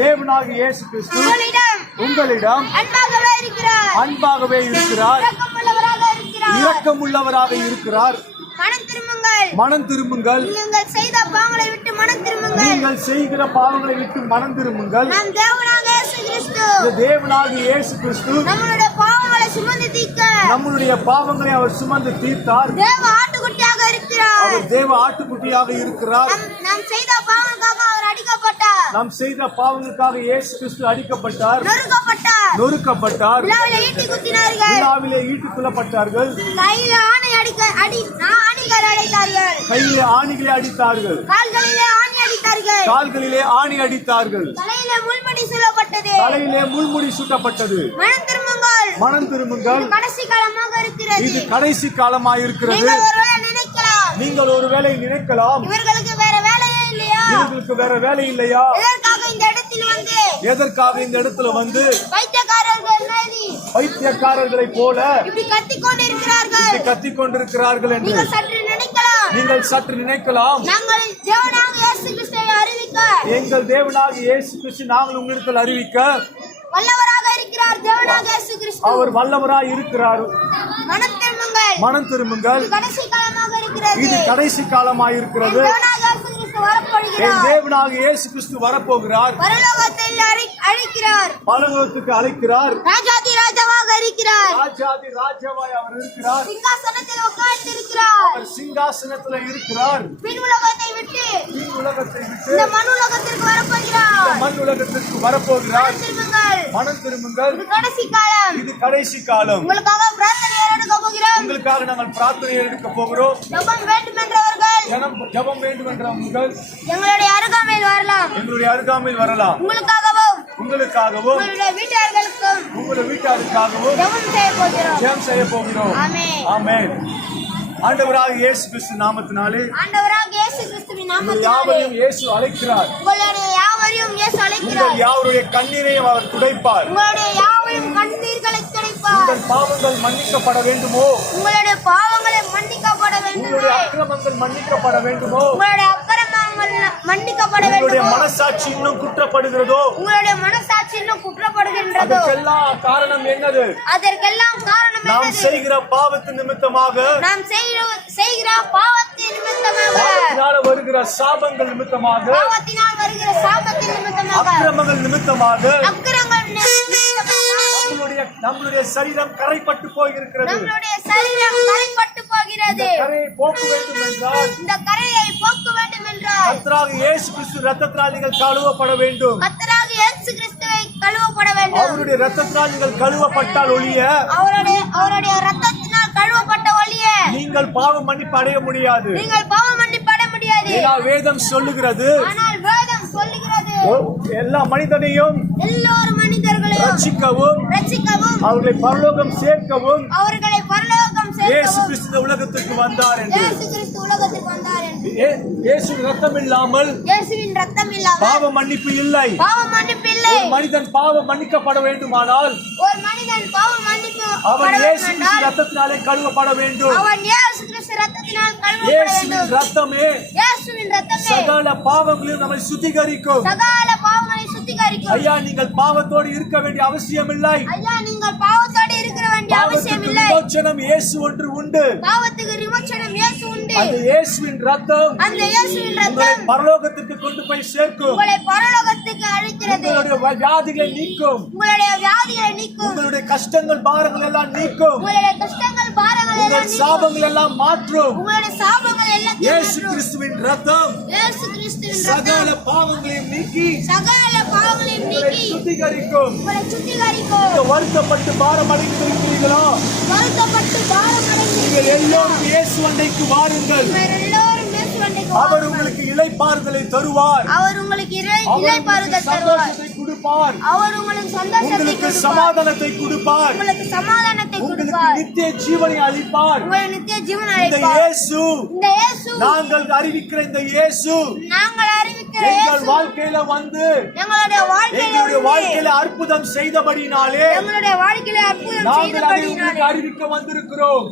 தேவனாகிய இயேசு கிறிஸ்து உங்களிடம் அன்பாகவே இருக்கிறார். அன்பாகவே இருக்கிறார். இரக்கமுள்ளவராக இருக்கிறார். மனம் திரும்புங்கள். நீங்கள் செய்த பாவங்களை விட்டு மனம் திரும்புங்கள். நீங்கள் செய்கிற பாவங்களை விட்டு மனம் திரும்புங்கள். நம் தேவனாக இயேசு கிறிஸ்து. இந்த தேவனாகிய இயேசு கிறிஸ்து நம்மளுடைய பாவங்களை சுமந்து தீர்க்க. நம்மளுடைய பாவங்களை அவர் சுமந்து தீர்த்தார். தேவ இருக்கிறார். அவர் தேவ ஆட்டுக்குட்டியாக இருக்கிறார். நம் செய்த பாவங்களுக்காக அவர் அடிக்கப்பட்டார். நாம் செய்த பாவங்களுக்காக இயேசு கிறிஸ்து அடிக்கப்பட்டார். நொறுக்கப்பட்டார். நொறுக்கப்பட்டார். விழாவில ஈட்டி குத்தினார்கள். விழாவிலே ஈட்டுக் கொள்ளப்பட்டார்கள் கையில ஆணை அடிக்க அடி ஆணிகள் அடைத்தார்கள். கையிலே ஆணிகளை அடித்தார்கள். கால்களிலே ஆணி அடித்தார்கள். கால்களிலே ஆணி அடித்தார்கள். தலையில முள்மடி சொல்லப்பட்டது தலையிலே முள்முடி சுட்டப்பட்டது. மனம் திரும்புங்கள். மனம் திரும்புங்கள். கடைசி காலமாக இருக்கிறது. இது கடைசி காலமாயிருக்கிறது. நீங்கள் நீங்கள் ஒருவேளை நினைக்கலாம். இவர்களுக்கு வேற வேலையே இல்லையா? இவர்களுக்கு வேற வேலை இல்லையா? எதற்காக இந்த இடத்தில் வந்து? எதற்காக இந்த இடத்துல வந்து? பைத்தியக்காரர்கள் போல இப்படி கத்திக் கொண்டு இருக்கிறார்கள் கத்திக் கொண்டிருக்கிறார்கள் என்று. நீங்கள் சற்று நினைக்கலாம். நீங்கள் சற்று நினைக்கலாம். நாங்கள் தேவனாக இயேசு கிறிஸ்துவை அறிவிக்க. எங்கள் தேவனாக இயேசு கிறிஸ்து நாங்கள் உங்களிடத்தில் அறிவிக்க. வல்லவராக அவர் வல்லவராய் இருக்கிறார். மனம் திரும்புங்கள். இது கடைசி காலமாக இருக்கிறது. தேவனாக இயேசு கிறிஸ்து என் வரப்படுகிறார் தேவனாக இயேசு கிறிஸ்து வரப்போகிறார். பரலோகத்தில் அழை- அழைக்கிறார். பரலோகத்துக்கு அழைக்கிறார். ராஜாதி ராஜாவாக இருக்கிறார். ராஜாதி ராஜாவாய் அவர் இருக்கிறார். சிங்காசனத்தில் உட்கார்ந்து இருக்கிறார் அவர் சிங்காசனத்துல இருக்கிறார். பின் உலகத்தை விட்டு இந்த உலகத்தை விட்டு இந்த மண் உலகத்திற்கு வரப்போகிறார். மண் உலகத்திற்கு வரப்போகிறார். மனம் திரும்புங்கள். மனம் திரும்புங்கள். இது கடைசி காலம். இது கடைசி காலம். உங்களுக்காக பிரார்த்தனை ஏறெடுக்க போகிறோம். உங்களுக்காக நாங்கள் பிரார்த்தனை எடுக்க போகிறோம். ஜெபம் வேண்டுமென்றவர்கள். ஜனம் ஜபம் வேண்டும் என்றவர்கள் எங்களுடைய அருகாமையில் வரலாம். எங்களுடைய அருகாமையில் வரலாம். உங்களுக்காகவும். உங்களுக்காகவும். உங்களுடைய வீட்டார்களுக்கும் உங்களுடைய வீட்டாருக்காகவும் ஜெபம் செய்ய போகிறோம். ஆமென். ஆண்டவராக இயேசு கிறிஸ்து நாமத்தினாலே ஆண்டவராக இயேசு கிறிஸ்துவின் உங்கள் நாமத்தினாலே யாவரையும் இயேசு அழைக்கிறார். உங்களுடைய யாவரையும் இயேசு உங்கள் அழைக்கிறார் யாவருடைய கண்ணீரையும் அவர் துடைப்பார். உங்களுடைய யாவரையும் கண்ணீர்களை துடைப்பார். உங்கள் பாவங்கள் மன்னிக்கப்பட வேண்டுமோ? உங்களுடைய பாவங்களை மன்னிக்கப்பட வேண்டும்? உங்களுடைய அக்கிரமங்கள் மன்னிக்கப்பட வேண்டுமோ? உங்களுடைய அக்கிரமங்கள் மன்னிக்கப்பட உங்களுடைய வேண்டும்? மனசாட்சி இன்னும் குற்றப்படுகிறதோ? உங்களுடைய மனசாட்சி இன்னும் குற்றப்படுகின்றதோ? அதற்கெல்லாம் காரணம் என்னது? அதற்கெல்லாம் காரணம் நாம் செய்கிற பாவத்து நிமித்தமாக நாம் செய்கிற பாவத்தின் நிமித்தமாக. பாவத்தினால வருகிற சாபங்கள் நிமித்தமாக பாவத்தினால் வருகிற சாபத்தின் நிமித்தமாக. அக்கிரமங்கள் நிமித்தமாக நிமித்தமாக. நம்மளுடைய நம்மளுடைய சரீரம் கரைப்பட்டு போயிருக்கிறது. நம்மளுடைய சரீரம் கரைப்பட்டு போகிறது. கரையை போக்க வேண்டும் என்றால் இந்த கரையை போக்க வேண்டும் என்றால் கர்த்தராக இயேசு கிறிஸ்து ரத்தத்தினால் நீங்கள் கழுவப்பட வேண்டும். அவருடைய ரத்தத்தினால் நீங்கள் கழுவப்பட்டால் ஒழிய அவருடைய அவருடைய ரத்தத்தினால் கழுவப்பட்ட ஒளிய நீங்கள் பாவ மன்னிப்பு அடைய முடியாது. நீங்கள் பாவம் மன்னிப்பட முடியாது. ஏன்னா வேதம் சொல்லுகிறது. ஆனால் வேதம் சொல்லுகிறது. எல்லா மனிதனையும் எல்லோரும் மனிதர்களையும் ரட்சிக்கவும் ரட்சிக்கவும் அவர்களை பரலோகம் சேர்க்கவும் அவர்களை பரலோகம் இயேசு கிறிஸ்து இந்த உலகத்துக்கு வந்தார் என்று. இயேசு ரத்தம் இல்லாமல் இயேசுவின் ரத்தம் இல்லாமல் பாவ மன்னிப்பு இல்லை. பாவம் மன்னிப்பு இல்லை. ஒரு மனிதன் பாவம் மன்னிக்கப்பட வேண்டுமானால் ஒரு மனிதன் பாவம் மன்னிப்பு அவன் இயேசு கிறிஸ்து ரத்தத்தினாலே கழுவப்பட வேண்டும். அவன் இயேசு கிறிஸ்து ரத்தத்தினால் கழுவப்பட இயேசுவின் வேண்டும். ரத்தமே இயேசுவின் ரத்தமே சகல பாவங்களையும் நம்மை சுத்திகரிக்கும். சகல பாவங்களை சுத்திகரிக்கும். ஐயா நீங்கள் பாவத்தோடு இருக்க வேண்டிய அவசியம் இல்லை ஐயா நீங்கள் பாவத்தோடு வேண்டிய அவசியம் இல்லை விமோச்சனம் இயேசு ஒன்று உண்டு. பாவத்துக்கு விமோச்சனம் இயேசு உண்டு. அந்த இயேசுவின் ரத்தம். அந்த இயேசுவின் ரத்தம். பரலோகத்திற்கு கொண்டு போய் சேர்க்கும். உங்களை பரலோகத்துக்கு அழைக்கிறது. உங்களுடைய வியாதிகளை நீக்கும். உங்களுடைய வியாதிகளை நீக்கும். உங்களுடைய கஷ்டங்கள் பாரங்கள் எல்லாம் நீக்கும். உங்களுடைய கஷ்டங்கள் பாரங்களை எல்லாம் நீக்கும். சாபங்கள் எல்லாம் மாற்றும். உங்களுடைய சாபங்கள் எல்லாம் இயேசு மாற்றும். கிறிஸ்துவின் ரத்தம். இயேசு கிறிஸ்துவின் சகல ரத்தம். பாவங்களையும் நீக்கி. சகல பாவங்களையும் சுத்திகரிக்கும். உங்களை சுத்திகரிக்கும். வருத்தப்பட்டு பாரம் அடைந்திருக்கிறீர்களோ? வருத்தப்பட்டு பாரமடைந்து நீங்கள் எல்லோரும் இயேசு அண்டைக்கு வாருங்கள். எல்லோரும் இயேசுவண்டைக்கு அவர். உங்களுக்கு இலைப்பாறுதலை தருவார். அவர் உங்களுக்கு உங்களுக்கு இளைப்பாறுதல் தருவார். சந்தோஷத்தை கொடுப்பார். அவர் உங்களுக்கு சந்தோஷத்தை உங்களுக்கு கொடுப்பார். சமாதானத்தை கொடுப்பார். உங்களுக்கு சமாதானத்தை உங்களுக்கு கொடுப்பார். நித்திய ஜீவனை அளிப்பார். உங்களை நித்திய ஜீவன் இந்த அழைப்பார் இயேசு இந்த இயேசு நாங்கள் அறிவிக்கிற இந்த இயேசு நாங்கள் இயேசு வாழ்க்கையில வந்து எங்களுடைய வாழ்க்கையில வாழ்க்கையில அற்புதம் செய்தபடினாலே எங்களுடைய வாழ்க்கையில அற்புதம் செய்தபடினாலே அறிவிக்க வந்திருக்கிறோம்.